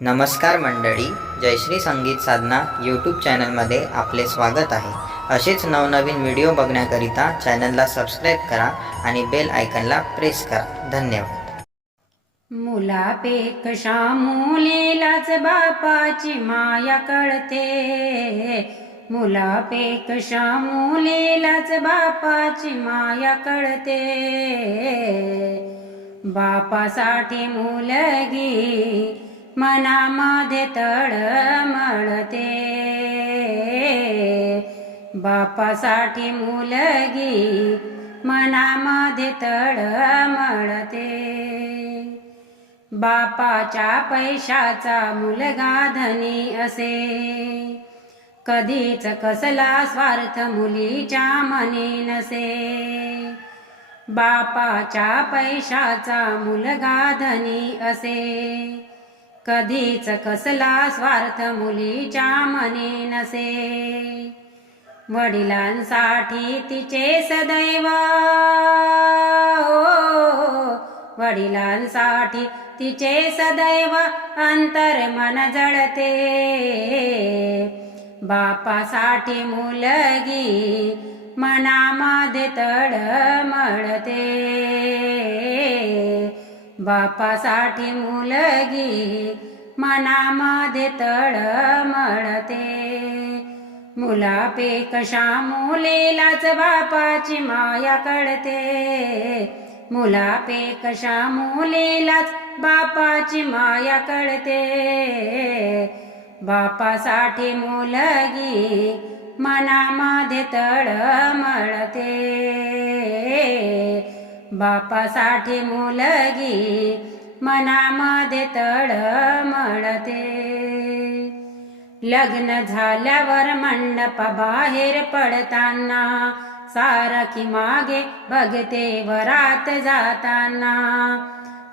नमस्कार मंडळी, जयश्री संगीत साधना यूट्यूब चॅनलमध्ये आपले स्वागत आहे। असेच नवनवीन व्हिडिओ बघण्याकरिता चॅनलला सबस्क्राईब करा आणि बेल आयकॉनला प्रेस करा। धन्यवाद। मुलापेक्षा मुलीलाच बापाची माया कळते, मुलापेक्षा मुलीलाच बापाची माया कळते। बापासाठी मुलगी मनामध्ये तळमळते, बापासाठी मुलगी मनामध्ये तळमळते। बापाच्या पैशाचा मुलगा धनी असे, कधीच कसला स्वार्थ मुलीच्या मनी नसे। बापाच्या पैशाचा मुलगा धनी असे, कधीच कसला स्वार्थ मुलीच्या मनी नसे। वडिलांसाठी तिचे सदैव, वडिलांसाठी तिचे सदैव अंतर मन जळते। बापासाठी मुलगी मनामध्ये तळमळते, बापासाठी मुलगी मनामध्ये तळमळते। मुलापेक्षा मुलीलाच बापाची माया कळते, मुलापेक्षा मुलीलाच बापाची माया कळते। बापासाठी मुलगी मनामध्ये तळमळते, बापासाठी मुलगी मनामध्ये तळमळते। लग्न झाल्यावर मंडप बाहेर पडताना सारखी मागे बघते वरात जाताना।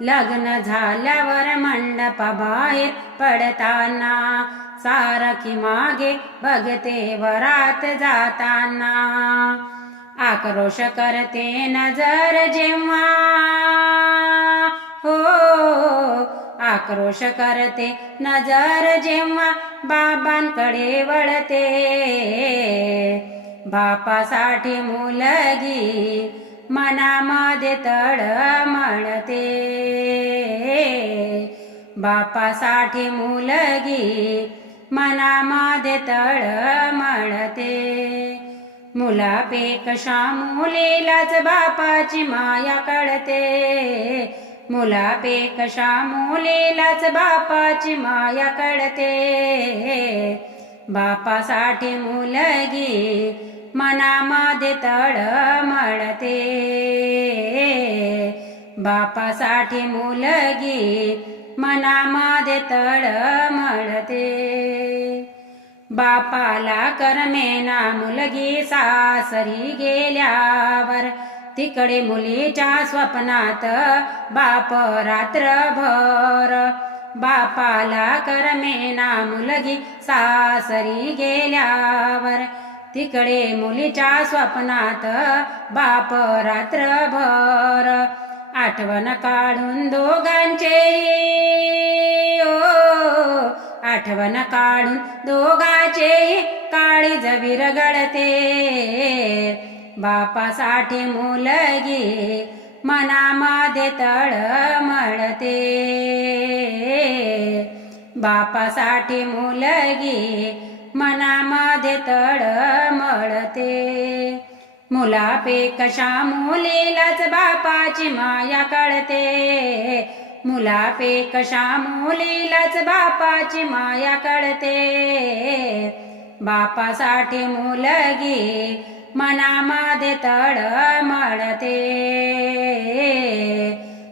लग्न झाल्यावर मंडप बाहेर पडताना सारखी मागे बघते वरात जाताना। आक्रोश करते नजर जेव्हा, हो आक्रोश करते नजर जेव्हा बाबांकडे वळते। बापासाठी मुलगी मनामध्ये तळमळते, बापासाठी मुलगी मनामध्ये तळमळते। मुलापेक्षा मुलीलाच बापाची माया कळते, मुलापेक्षा मुलीलाच बापाची माया कळते। बापासाठी मुलगी मनामध्ये तळमळते, बापासाठी मुलगी मनामध्ये तळमळते। बापाला करमेना मुलगी सासरी गेल्यावर, तिकडे मुलीच्या स्वप्नात बाप रात्रभर। बापाला करमेना मुलगी सासरी गेल्यावर, तिकडे मुलीच्या स्वप्नात बाप रात्रभर। आठवण काढून दोघांचे, आठवण काढून दोघांचे काळीज विरघळते। बापासाठी मुलगी मनामध्ये तळमळते, बापासाठी मुलगी मनामध्ये तळमळते। मुलापेक्षा मुलीलाच बापाची माया कळते, मुलापेक्षा मुलीलाच बापाची माया कळते। बापासाठी मुलगी मनामध्ये तळमळते,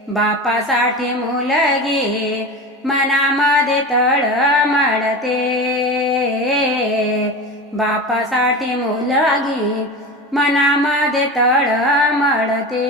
बापासाठी मुलगी मनामध्ये तळमळते, बापासाठी मुलगी मनामध्ये तळमळते।